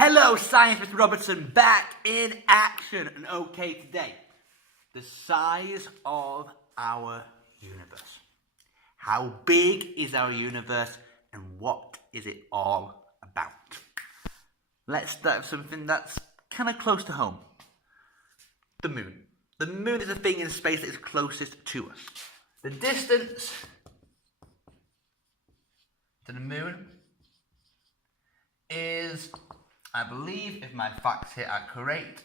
Hello, Science Mr. Robertson, back in action. And okay, today, the size of our universe. How big is our universe and what is it all about? Let's start with something that's kind of close to home. The moon. The moon is a thing in space that is closest to us. The distance to the moon is, I believe, if my facts here are correct,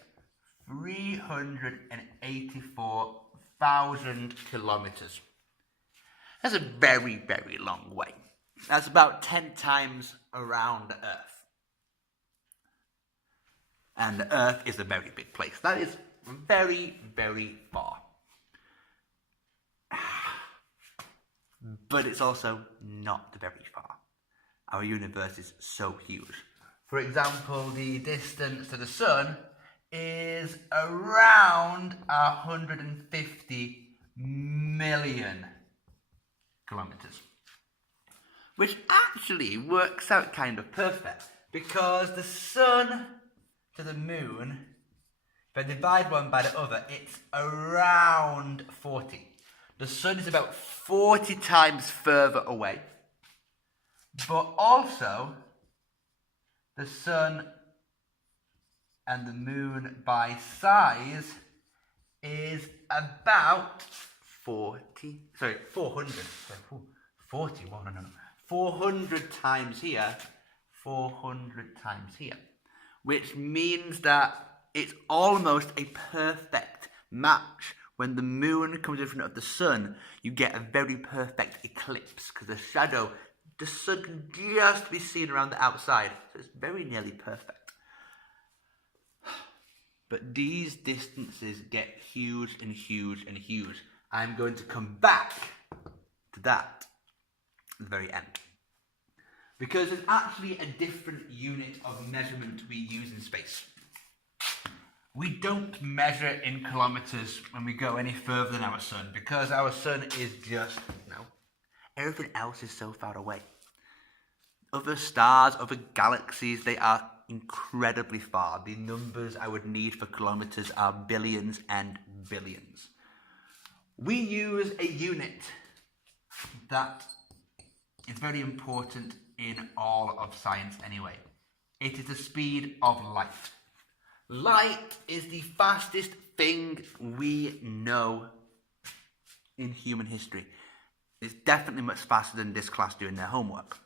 384,000 kilometers. That's a very, very long way. That's about 10 times around Earth. And Earth is a very big place. That is very, very far. But it's also not very far. Our universe is so huge. For example, the distance to the sun is around 150 million kilometers. Which actually works out kind of perfect, because the sun to the moon, if I divide one by the other, it's around 40. The sun is about 40 times further away. But also, the sun and the moon by size is about 400 times here, 400 times here, which means that it's almost a perfect match. When the moon comes in front of the sun, you get a very perfect eclipse, because the shadow, the sun can just be seen around the outside, so it's very nearly perfect. But these distances get huge and huge and huge. I'm going to come back to that at the very end, because there's actually a different unit of measurement we use in space. We don't measure in kilometers when we go any further than our sun, because our sun is just, everything else is so far away. Other stars, other galaxies, they are incredibly far. The numbers I would need for kilometers are billions and billions. We use a unit that is very important in all of science anyway. It is the speed of light. Light is the fastest thing we know in human history. It's definitely much faster than this class doing their homework.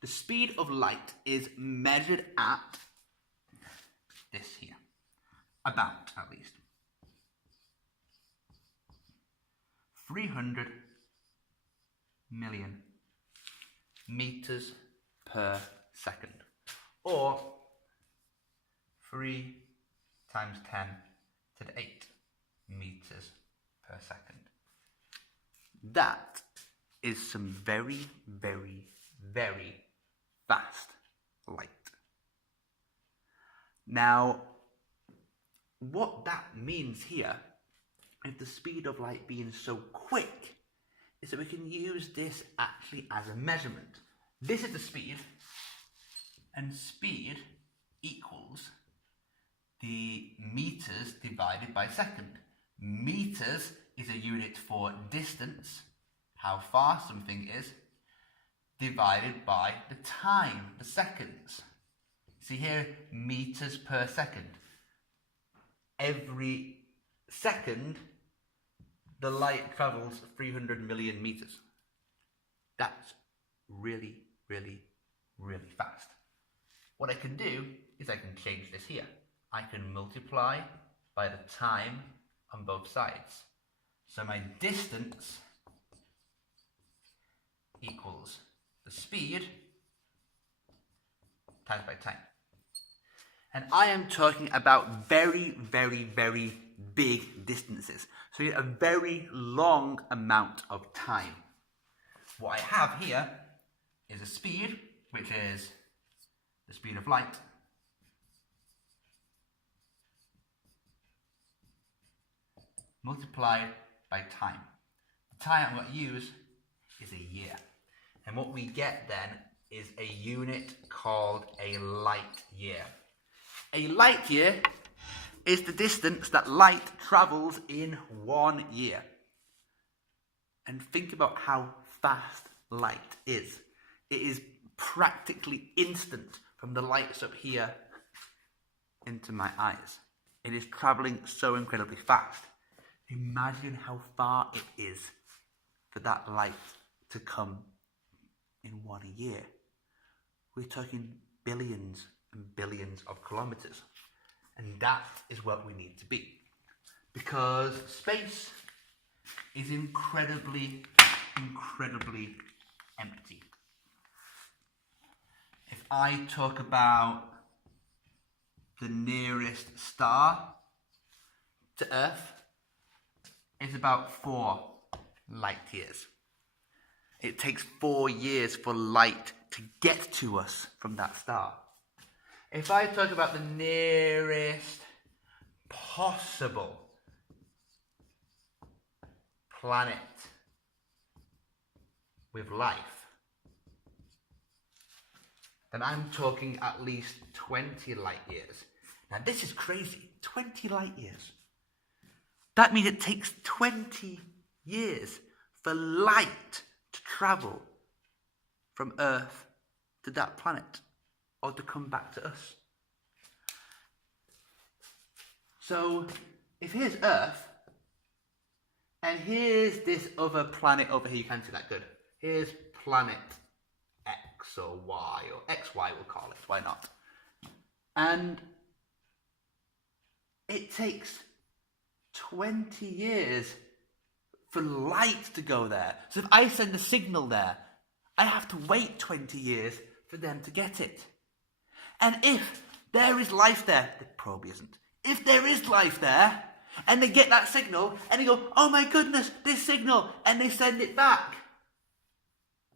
The speed of light is measured at this here. About, at least. 300 million meters per second. Or 3 times 10 to the 8 meters per second. That is some very, very, very fast light. Now, what that means here, with the speed of light being so quick, is that we can use this actually as a measurement. This is the speed, and speed equals the meters divided by second. Meters is a unit for distance, how far something is, divided by the time, the seconds. See here, meters per second. Every second, the light travels 300 million meters. That's really, really, really fast. What I can do is I can change this here. I can multiply by the time on both sides. So my distance equals the speed times by time. And I am talking about very, very, very big distances. So you get a very long amount of time. What I have here is a speed, which is the speed of light, multiplied by time. The time I'm going to use is a year. And what we get then is a unit called a light year. A light year is the distance that light travels in 1 year. And think about how fast light is. It is practically instant from the lights up here into my eyes. It is traveling so incredibly fast. Imagine how far it is for that light to come in 1 year. We're talking billions and billions of kilometers. And that is what we need to be. Because space is incredibly, incredibly empty. If I talk about the nearest star to Earth, it's about 4 light years. It takes 4 years for light to get to us from that star. If I talk about the nearest possible planet with life, then I'm talking at least 20 light years. Now this is crazy, 20 light years. That means it takes 20 years for light to travel from Earth to that planet, or to come back to us. So, if here's Earth, and here's this other planet over here, you can't see that good. Here's planet X or Y, or XY we'll call it, why not? And it takes 20 years for light to go there. So if I send a signal there, I have to wait 20 years for them to get it. And if there is life there, there probably isn't. If there is life there, and they get that signal, and they go, oh my goodness, this signal, and they send it back,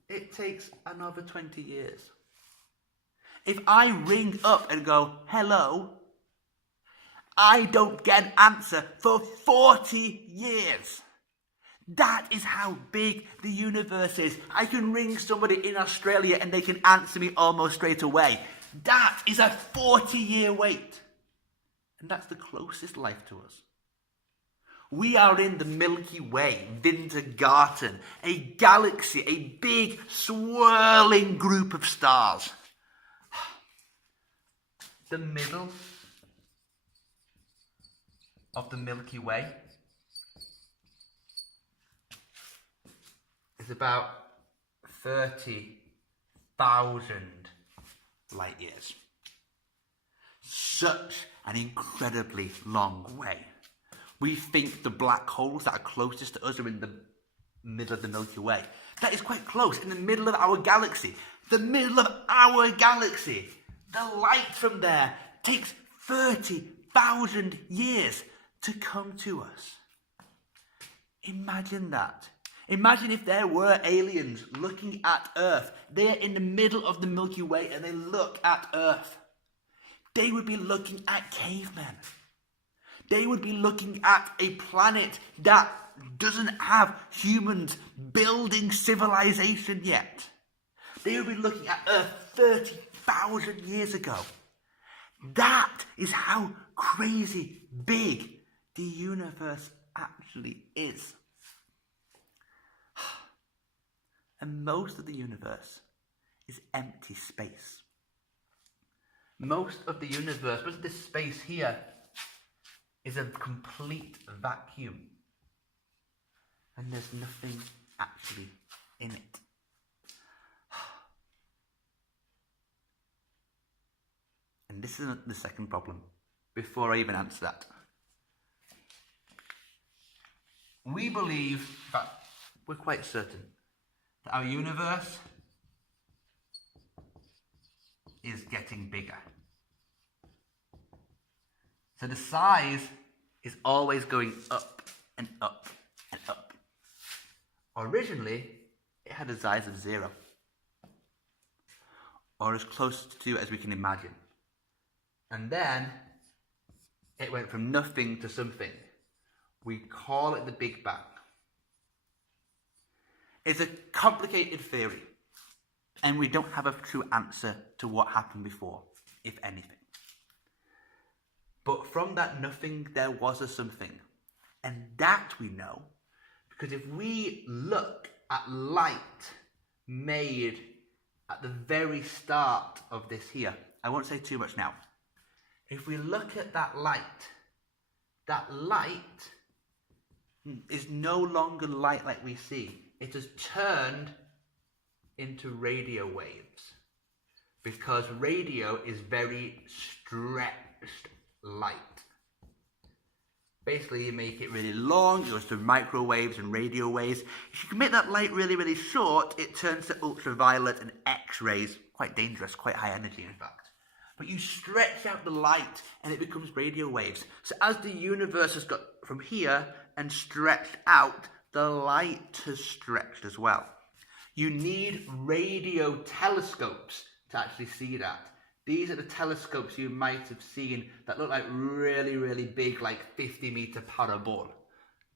it takes another 20 years. If I ring up and go, hello, I don't get an answer for 40 years. That is how big the universe is. I can ring somebody in Australia and they can answer me almost straight away. That is a 40-year wait. And that's the closest life to us. We are in the Milky Way, Wintergarten, a galaxy, a big swirling group of stars. The middle of the Milky Way is about 30,000 light years. Such an incredibly long way. We think the black holes that are closest to us are in the middle of the Milky Way. That is quite close, in the middle of our galaxy. The middle of our galaxy. The light from there takes 30,000 years to come to us. Imagine that. Imagine if there were aliens looking at Earth. They're in the middle of the Milky Way and they look at Earth. They would be looking at cavemen. They would be looking at a planet that doesn't have humans building civilization yet. They would be looking at Earth 30,000 years ago. That is how crazy big the universe actually is. And most of the universe is empty space. Most of the universe, most of this space here, is a complete vacuum. And there's nothing actually in it. And this is the second problem, before I even answer that. We believe, in fact, we're quite certain, that our universe is getting bigger. So the size is always going up and up and up. Originally, it had a size of 0. Or as close to it as we can imagine. And then, it went from nothing to something. We call it the Big Bang. It's a complicated theory. And we don't have a true answer to what happened before, if anything. from that nothing there was a something. And that we know because if we look at light made at the very start of this here, I won't say too much now. If we look at that light is no longer light like we see. It has turned into radio waves because radio is very stretched light. Basically, you make it really long, it goes through microwaves and radio waves. If you can make that light really, really short, it turns to ultraviolet and X-rays. Quite dangerous, quite high energy, in fact. But you stretch out the light and it becomes radio waves. So as the universe has got from here and stretched out, the light has stretched as well. You need radio telescopes to actually see that. These are the telescopes you might have seen that look like really, really big, like 50-meter parabol.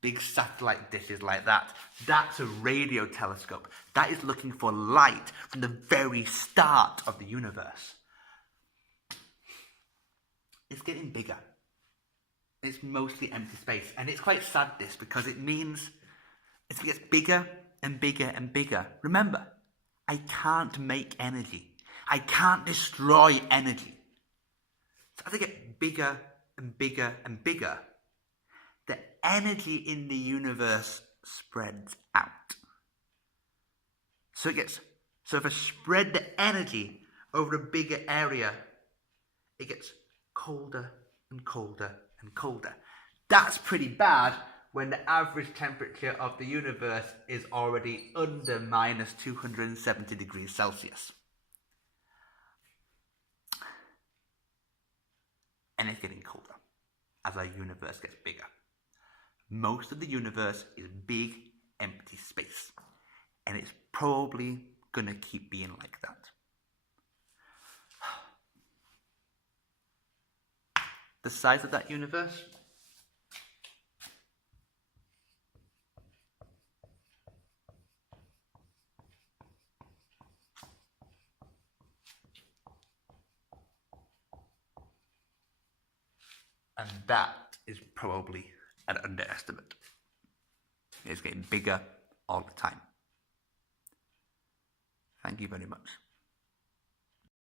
Big satellite dishes like that. That's a radio telescope. That is looking for light from the very start of the universe. It's getting bigger. It's mostly empty space. And it's quite sad, this, because it means it gets bigger and bigger and bigger. Remember, I can't make energy. I can't destroy energy. So as I get bigger and bigger and bigger, the energy in the universe spreads out. So if I spread the energy over a bigger area, it gets colder and colder and colder. That's pretty bad when the average temperature of the universe is already under minus 270 degrees Celsius. And it's getting colder as our universe gets bigger. Most of the universe is big, empty space. And it's probably going to keep being like that. The size of that universe? And that is probably an underestimate. It's getting bigger all the time. Thank you very much.